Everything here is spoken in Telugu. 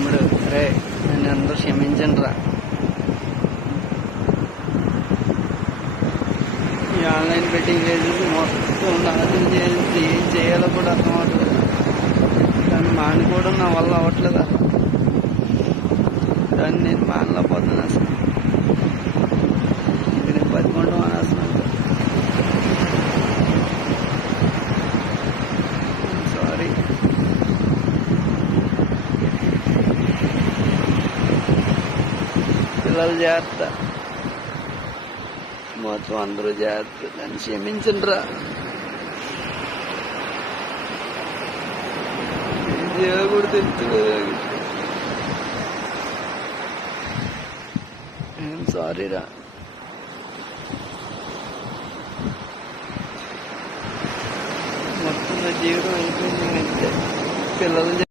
తమ్ముడు, రే నన్ను అందరూ క్షమించండి రా. ఈ ఆన్లైన్ బెట్టింగ్ చేసేసి మొత్తం నాశనం చేసి ఏం చేయాలో కూడా అర్థం అవ్వట్లేదు. దాన్ని మానుకోవడం నా వల్ల అవ్వట్లేదు. దాన్ని నేను మానలేకపోతున్నాను అసలు. నేను బతికొండం అసలు. సారీ. పిల్లలు జాగ్రత్త, మొత్తం అందరూ జాగ్రత్త. దాన్ని క్షమించండి రా. కూడా తెలుసుకోలేదు. సారీ రా. మొత్తం నా జీవితం అయిపోయింది. పిల్లలు